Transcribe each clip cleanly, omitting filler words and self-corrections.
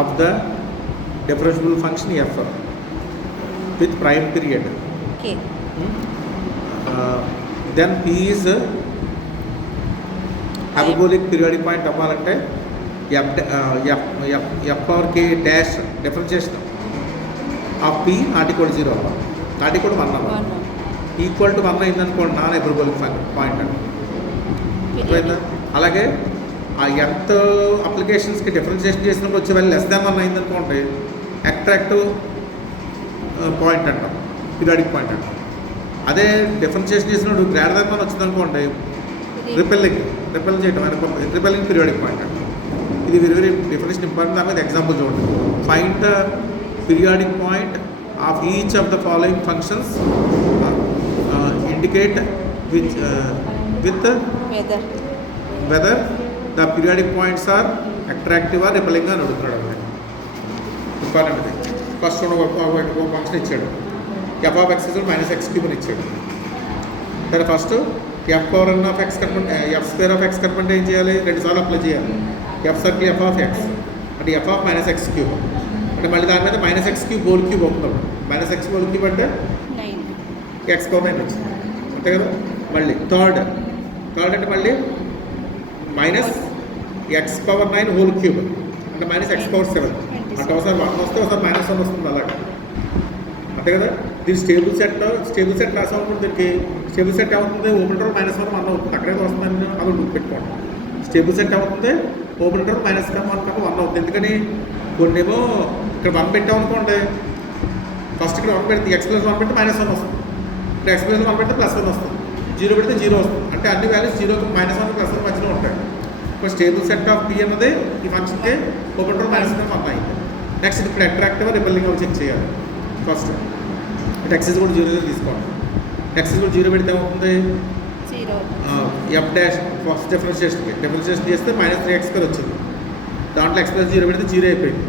of the differentiable function f with prime period. Okay. Then p is hyperbolic periodic point అవ్వాలంటే f power k dash differentiation of p not equal to 0 అవ్వాలి, not equal to 1 అవ్వాలి. Equal to 1 అయిందనుకోండి non hyperbolic point అండి. అర్థమైందా? అలాగే ఆ ఎంత అప్లికేషన్స్కి differentiation చేసినప్పుడు వచ్చే వాల్యూ లెస్ దాన్ 1 అయిందనుకోండి అట్రాక్టివ్ పాయింట్ అంటాం, పీరియాడిక్ పాయింట్ అంటాం. అదే డిఫరెన్షియేషన్ చేసినప్పుడు గ్రేటర్ దాన్ 1 వచ్చిందనుకోండి రిపెల్లింగ్ చేయడం రిపెల్లింగ్ పీరియాడిక్ పాయింట్ అంటాం. ఇది వెరీ వెరీ డిఫరెన్షన్ ఇంపార్టెంట్. దాని మీద ఎగ్జాంపుల్ చూడండి. Find the periodic point of each of the following functions indicate with whether the periodic points are attractive or repelling అని అడుగుతున్నాడు అన్నమాట. ఇంపార్టెంట్ ఇది. ఫస్ట్ ఒక ఫంక్షన్ ఇచ్చాడు, f of x minus x cube అని ఇచ్చాడు. సరే first f power n of x కనుకుంటే f స్క్వేర్ ఆఫ్ ఎక్స్ కనుకుంటే ఏం చేయాలి? 2 సార్లు అప్లై చేయాలి. f circle f of x అంటే f of minus x cube అంటే మళ్ళీ దాని మీద minus x cube whole cube అవుతుంది. మైనస్ ఎక్స్ హోల్ క్యూబ్ అంటే ఎక్స్ పవర్ 9 వచ్చింది అంతే కదా. మళ్ళీ థర్డ్ అంటే మళ్ళీ minus x power 9 whole cube అంటే మైనస్ ఎక్స్ పవర్ 7 అంటే ఒకసారి 1 వస్తే ఒకసారి మైనస్ 1 వస్తుంది అలాగే అంతే కదా. దీని స్టేబుల్ సెట్ రాసామనుకుంటే దీనికి స్టేబుల్ సెట్ ఏమవుతుంది? ఓపెన్ ఇంటర్వల్ -1 1 అవుతుంది. అక్కడైతే వస్తుందని అది గుర్తుపెట్టుకోండి. స్టేబుల్ సెట్ ఏమవుతుంది? ఓపెన్ ఇంటర్వల్ -1 కన్నా 1 అవుతుంది. ఎందుకని కొన్ని ఏమో ఇక్కడ 1 పెట్టామనుకోండి, ఫస్ట్ ఇక్కడ 1 పెడితే x + 1 పెడితే -1 వస్తుంది. ఇక్కడ x + 1 పెడితే +1 వస్తుంది. 0 పెడితే 0 వస్తుంది. అంటే అన్ని వాల్యూస్ 0కి -1 +1 మధ్యలో ఉంటాయి. ఇప్పుడు స్టేబుల్ సెట్ ఆఫ్ p అన్నది ఈ ఫంక్షన్కి ఓపెన్ ఇంటర్వల్ -1 అయింది. నెక్స్ట్ ఇప్పుడు అట్రాక్టివ్ రిపెల్లింగ్ అవి చెక్ చేయాలి. ఫస్ట్ అంటే x కూడా 0 తీసుకోండి. x కూడా 0 పెడితే ఏమవుతుంది? f డాష్ ఫస్ట్ డిఫరెన్షియేషన్ చేస్తే -3x² వచ్చింది. దాంట్లో x + 0 పెడితే 0 అయిపోయింది.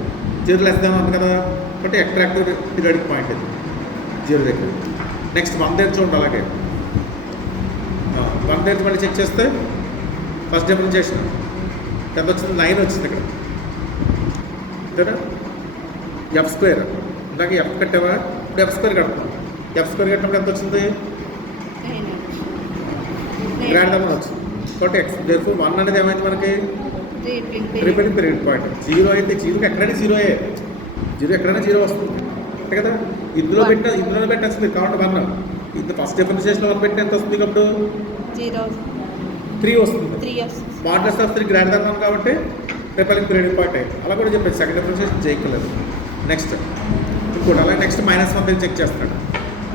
0 లెస్ దాన్ 1 కదా, కాబట్టి అట్రాక్టివ్ పీరియాడిక్ పాయింట్ ఇది 0 దగ్గర. నెక్స్ట్ 1 దగ్గర చూడండి. అలాగే 1 దగ్గర మళ్ళీ చెక్ చేస్తే ఫస్ట్ డిఫరెన్షియేషన్ ఎంత వచ్చింది? 9 వచ్చింది ఇక్కడ అంతేనా. f స్క్వేర్ ఇందాక f కట్టావా, ఇప్పుడు f స్క్వేర్ కడతాం. f స్క్వేర్ కట్టినప్పుడు ఎంత వచ్చింది? గ్రేటర్ దాన్ 1 వచ్చింది. కాబట్టి x therefore 1 అనేది ఏమైంది మనకి? Repelling periodic point. 0 అయితే 0కి ఎక్కడైనా 0 ఎక్కడైనా 0 వస్తుంది అంతే కదా. ఇందులో పెట్టాల్సింది కాబట్టి 1 ఇది ఫస్ట్ డిఫరెన్షియేషన్ 1 పెట్టిన ఎంత వస్తుంది? అప్పుడు 3 వస్తుంది. మాడ్యులస్ ఆఫ్ 3 గ్రేటర్ దాన్ 1 కాబట్టి రిపెల్లింగ్ పీరియాడిక్ పాయింట్ అయ్యింది. అలా కూడా చెప్పేది. సెకండ్ డిఫరెన్షియేషన్ చేయగలదు. నెక్స్ట్ ఇంకోటి అలాగే నెక్స్ట్ -1 దగ్గర చెక్ చేస్తాడు.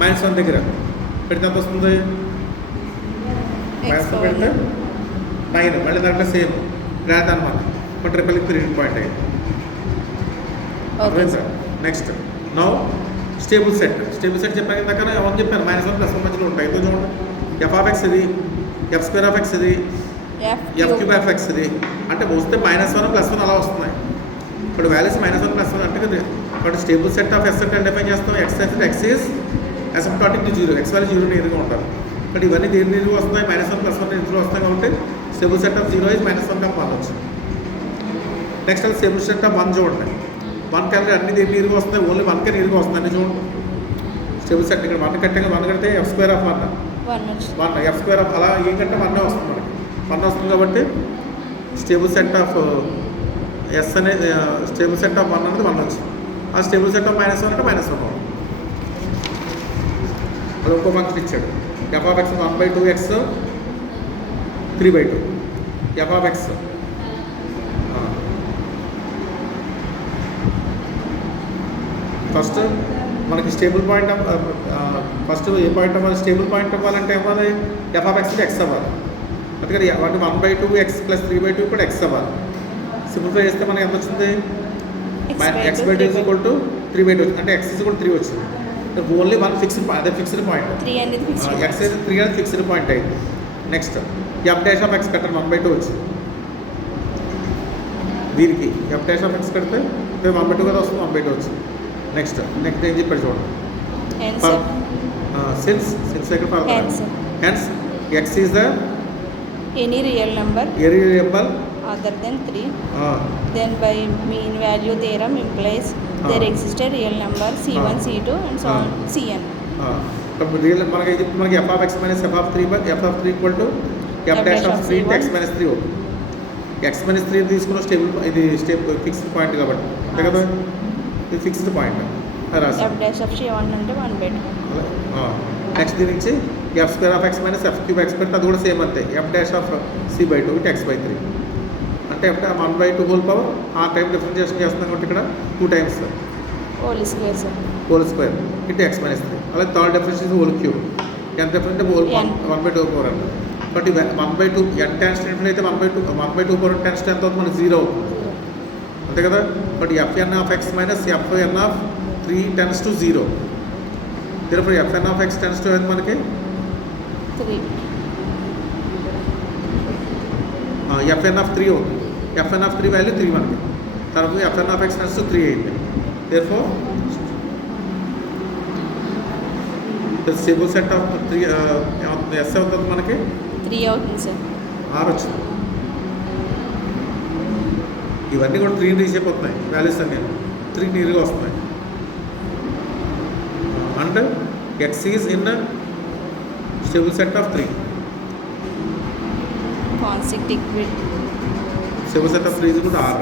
-1 దగ్గర పెడితే ఎంత వస్తుంది? -1 పెడితే 9. మళ్ళీ దాంట్లో same greater than 1 but repelling periodic point అయ్యింది. అర్థమైంది sir. Next now stable set చెప్పాను ఇందాక ఎవరు చెప్పాను? -1 +1 మధ్యలో ఉంటాయి. ఎంతో చూడండి. f ఆఫ్ x ఇది, f స్క్వేర్ ఆఫ్ x ఇది, f క్యూబ్ ఆఫ్ x ఇది అంటే వస్తే -1 +1 అలా వస్తున్నాయి. ఇప్పుడు వాల్యూస్ -1 +1 అంటే కదా. కాబట్టి స్టేబుల్ సెట్ ఆఫ్ s అంటే డిఫైన్ చేస్తాం. x is asymptotic to 0, x value 0 ఎదురుగా ఉంటారు. బట్ ఇవన్నీ దేని ఎదురుగా వస్తున్నాయి? -1 +1 ఎదురుగా వస్తాయి. కాబట్టి స్టేబుల్ సెట్ ఆఫ్ 0 ఈజ్ -1 వచ్చింది. నెక్స్ట్ అది స్టేబుల్ సెట్ ఆఫ్ 1 చూడండి. 1 కన్నా అన్ని దేని ఎదురుగా వస్తున్నాయి? ఓన్లీ 1 కే ఎదురుగా వస్తుంది అన్ని చూడండి. స్టేబుల్ సెట్ ఇక్కడ 1 కట్టాక 1 కడితే f square of 1 f square of అలా ఏం కంటే 1 వస్తుంది మనకి. 1 వస్తుంది కాబట్టి స్టేబుల్ సెట్ ఆఫ్ s అనేది స్టేబుల్ సెట్ ఆఫ్ 1 అనేది 1 వచ్చింది. ఆ స్టేబుల్ సెట్ ఆఫ్ -1 అంటే -1 అది ఇంకో ఫంక్షన్ ఇచ్చాడు. f of x 1/2x 3/2 f of x first మనకి స్టేబుల్ పాయింట్ ఫస్ట్ ఏ పాయింట్ అవ్వాలి? స్టేబుల్ పాయింట్ అవ్వాలంటే అవ్వాలి f ఆఫ్ x x అవ్వాలి. అందుకని 1/2x + 3/2 కూడా x అవ్వాలి. సింప్లిఫై చేస్తే మనకి ఎంత వచ్చింది? x/2 = 3/2 అంటే x = 3 వచ్చింది. ఓన్లీ 1 ఫిక్స్డ్ అదే ఫిక్స్డ్ పాయింట్. x అయితే 3 అనేది ఫిక్స్డ్ పాయింట్ అయింది. Next f dash of x కట్టాలి 1/2 వచ్చింది. దీనికి f డాష్ ఆఫ్ x కడితే 1/2 కదా వస్తుంది, 1/2 వచ్చింది. నెక్స్ట్ ఏం చెప్పాడు చూడండి. Since hence x is the any real number other than 3, then by mean value theorem implies there exists a real number C1, C2 and so on Cn. Real మనకి f of x minus f of 3 by f of 3 equal to f dash of 3 into x minus 3 అవుతుంది. X minus 3 తీసుకున్న stable ఇది fixed point కాబట్టి అంతే కదా, ఇది fixed point అది రాసి f dash of C1 అంటే 1/2. నెక్స్ట్ దీని నుంచి F square of x minus F cube X పెడితే అది కూడా సేమ్ అంతే, ఎఫ్ డాష్ ఆఫ్ C/2 ఇటు x/3 అంటే ఎఫ్ 1/2 హోల్ పవర్ ఆ టైం డిఫరెన్షియేషన్ చేస్తున్నాం కాబట్టి ఇక్కడ 2 times whole square sir, whole square into x minus 3. అలాగే third difference is whole cube, ఎంత డిఫరెన్స్ అంటే హోల్ 1/2 పవర్ అంట. కాబట్టి 1/2 n టెన్స్ టు ఇన్ఫినిటీ అయితే 1/2 పవర్ టెన్స్ టు ఎంత అవుతుంది మనకి 0 అవుతుంది అంతే కదా. But fn of x minus fn of 3 tends to 0. therefore fn of x tends to ఎంత మనకి 3. fn ఆఫ్ 3 అవుతుంది. fn ఆఫ్ 3 వాల్యూ 3 మనకి, తర్వాత fn of x tends to 3 అయింది. therefore the stable set of 3 s అవుతుంది మనకి 3 అవుతుంది sir, r వచ్చింది. ఇవన్నీ కూడా 3 రీషేప్ అవుతున్నాయి వాల్యూస్ అన్నీ 3 నీరుగా వస్తున్నాయి. And x is in stable set of 3, కాన్సెక్ట్ ఈక్విడ్ స్టేబుల్ సెట్ ఆఫ్ 3 ఈజ్ కూడా r.